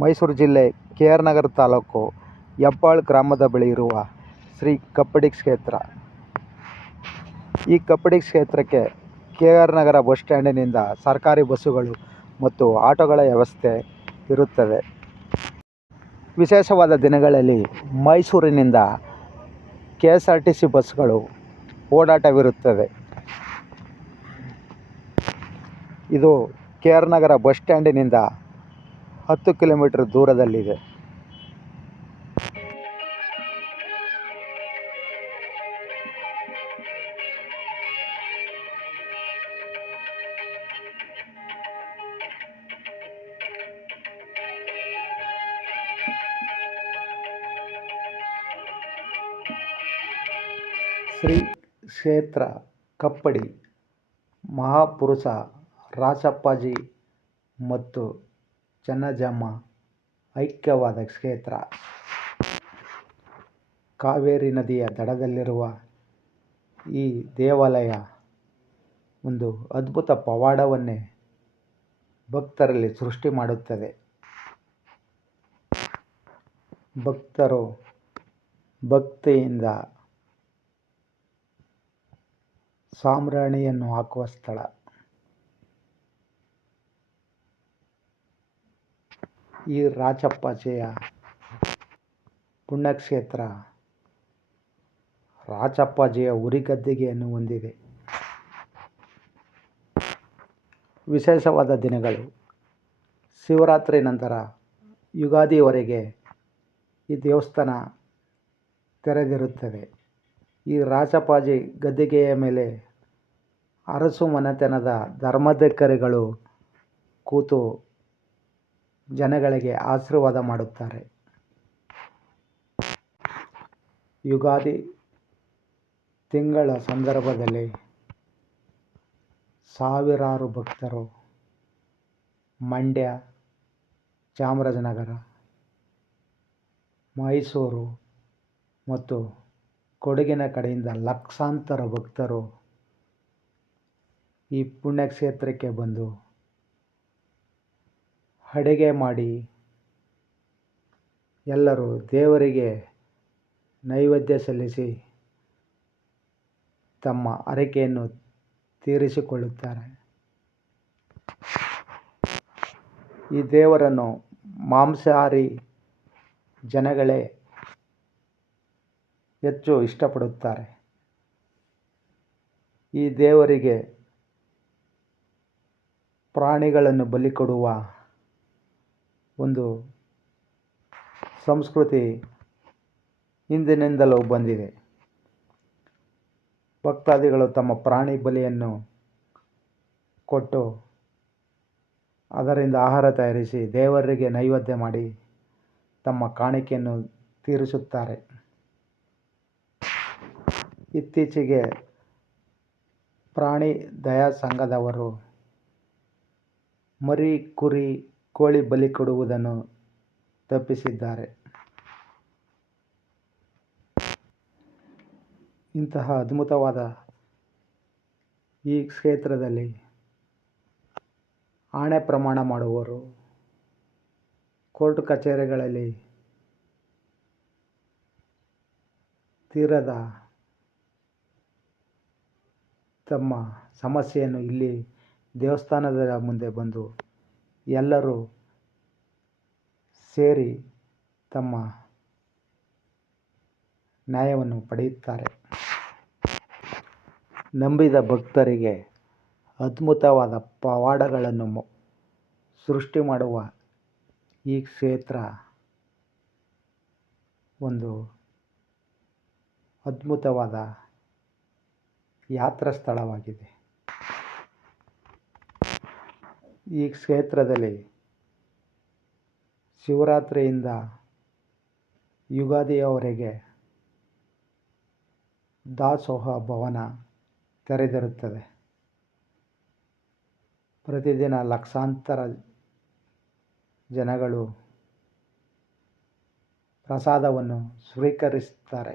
ಮೈಸೂರು ಜಿಲ್ಲೆ K R ನಗರ ತಾಲೂಕು ಹೆಬ್ಬಾಳು ಗ್ರಾಮದ ಬಳಿ ಇರುವ ಶ್ರೀ ಕಪ್ಪಡಿ ಕ್ಷೇತ್ರ. ಈ ಕಪ್ಪಡಿ ಕ್ಷೇತ್ರಕ್ಕೆ ಕೆ ಆರ್ ನಗರ ಬಸ್ ಸ್ಟ್ಯಾಂಡಿನಿಂದ ಸರ್ಕಾರಿ ಬಸ್ಸುಗಳು ಮತ್ತು ಆಟೋಗಳ ವ್ಯವಸ್ಥೆ ಇರುತ್ತದೆ. ವಿಶೇಷವಾದ ದಿನಗಳಲ್ಲಿ ಮೈಸೂರಿನಿಂದ KSRTC ಬಸ್ಗಳು ಓಡಾಟವಿರುತ್ತದೆ. ಇದು ಕೆ ಆರ್ ನಗರ ಬಸ್ ಸ್ಟ್ಯಾಂಡಿನಿಂದ 10 ಕಿಲೋಮೀಟರ್ ದೂರದಲ್ಲಿದೆ. ಶ್ರೀ ಕ್ಷೇತ್ರ ಕಪ್ಪಡಿ ಮಹಾಪುರುಷ ರಾಚಪ್ಪಾಜಿ ಮತ್ತು ಚೆನ್ನಜಮ್ಮ ಐಕ್ಯವಾದ ಕ್ಷೇತ್ರ. ಕಾವೇರಿ ನದಿಯ ದಡದಲ್ಲಿರುವ ಈ ದೇವಾಲಯ ಒಂದು ಅದ್ಭುತ ಪವಾಡವನ್ನೇ ಭಕ್ತರಲ್ಲಿ ಸೃಷ್ಟಿ ಮಾಡುತ್ತದೆ. ಭಕ್ತರು ಭಕ್ತಿಯಿಂದ ಸಾಂಬ್ರಾಣಿಯನ್ನು ಹಾಕುವ ಸ್ಥಳ. ಈ ರಾಚಪ್ಪಾಜಿಯ ಪುಣ್ಯಕ್ಷೇತ್ರ ರಾಚಪ್ಪಾಜಿಯ ಉರಿಗದ್ದಿಗೆಯನ್ನು ಹೊಂದಿದೆ. ವಿಶೇಷವಾದ ದಿನಗಳು ಶಿವರಾತ್ರಿ ನಂತರ ಯುಗಾದಿಯವರೆಗೆ ಈ ದೇವಸ್ಥಾನ ತೆರೆದಿರುತ್ತದೆ. ಈ ರಾಚಪ್ಪಾಜಿ ಗದ್ದಿಗೆಯ ಮೇಲೆ ಅರಸು ಮನೆತನದ ಧರ್ಮಾಧಿಕಾರಿಗಳು ಕೂತು ಜನಗಳಿಗೆ ಆಶೀರ್ವಾದ ಮಾಡುತ್ತಾರೆ. ಯುಗಾದಿ ತಿಂಗಳ ಸಂದರ್ಭದಲ್ಲಿ ಸಾವಿರಾರು ಭಕ್ತರು ಮಂಡ್ಯ, ಚಾಮರಾಜನಗರ, ಮೈಸೂರು ಮತ್ತು ಕೊಡಗಿನ ಕಡೆಯಿಂದ ಲಕ್ಷಾಂತರ ಭಕ್ತರು ಈ ಪುಣ್ಯಕ್ಷೇತ್ರಕ್ಕೆ ಬಂದು ಅಡುಗೆ ಮಾಡಿ ಎಲ್ಲರೂ ದೇವರಿಗೆ ನೈವೇದ್ಯ ಸಲ್ಲಿಸಿ ತಮ್ಮ ಹರಕೆಯನ್ನು ತೀರಿಸಿಕೊಳ್ಳುತ್ತಾರೆ. ಈ ದೇವರನ್ನು ಮಾಂಸಾಹಾರಿ ಜನಗಳೇ ಹೆಚ್ಚು ಇಷ್ಟಪಡುತ್ತಾರೆ. ಈ ದೇವರಿಗೆ ಪ್ರಾಣಿಗಳನ್ನು ಬಲಿ ಕೊಡುವ ಒಂದು ಸಂಸ್ಕೃತಿ ಹಿಂದಿನಿಂದಲೂ ಬಂದಿದೆ. ಭಕ್ತಾದಿಗಳು ತಮ್ಮ ಪ್ರಾಣಿ ಬಲಿಯನ್ನು ಕೊಟ್ಟು ಅದರಿಂದ ಆಹಾರ ತಯಾರಿಸಿ ದೇವರಿಗೆ ನೈವೇದ್ಯ ಮಾಡಿ ತಮ್ಮ ಕಾಣಿಕೆಯನ್ನು ತೀರಿಸುತ್ತಾರೆ. ಇತ್ತೀಚೆಗೆ ಪ್ರಾಣಿ ದಯಾ ಸಂಘದವರು ಮರಿ, ಕುರಿ, ಕೋಳಿ ಬಲಿ ಕೊಡುವುದನ್ನು ತಪ್ಪಿಸಿದ್ದಾರೆ. ಇಂತಹ ಅದ್ಭುತವಾದ ಈ ಕ್ಷೇತ್ರದಲ್ಲಿ ಆಣೆ ಪ್ರಮಾಣ ಮಾಡುವವರು, ಕೋರ್ಟ್ ಕಚೇರಿಗಳಲ್ಲಿ ತೀರದ ತಮ್ಮ ಸಮಸ್ಯೆಯನ್ನು ಇಲ್ಲಿ ದೇವಸ್ಥಾನದ ಮುಂದೆ ಬಂದು ಎಲ್ಲರೂ ಸೇರಿ ತಮ್ಮ ನ್ಯಾಯವನ್ನು ಪಡೆಯುತ್ತಾರೆ. ನಂಬಿದ ಭಕ್ತರಿಗೆ ಅದ್ಭುತವಾದ ಪವಾಡಗಳನ್ನು ಸೃಷ್ಟಿ ಮಾಡುವ ಈ ಕ್ಷೇತ್ರ ಒಂದು ಅದ್ಭುತವಾದ ಯಾತ್ರಾ ಸ್ಥಳವಾಗಿದೆ. ಈ ಕ್ಷೇತ್ರದಲ್ಲಿ ಶಿವರಾತ್ರಿಯಿಂದ ಯುಗಾದಿಯವರೆಗೆ ದಾಸೋಹ ಭವನ ತೆರೆದಿರುತ್ತದೆ. ಪ್ರತಿದಿನ ಲಕ್ಷಾಂತರ ಜನಗಳು ಪ್ರಸಾದವನ್ನು ಸ್ವೀಕರಿಸುತ್ತಾರೆ.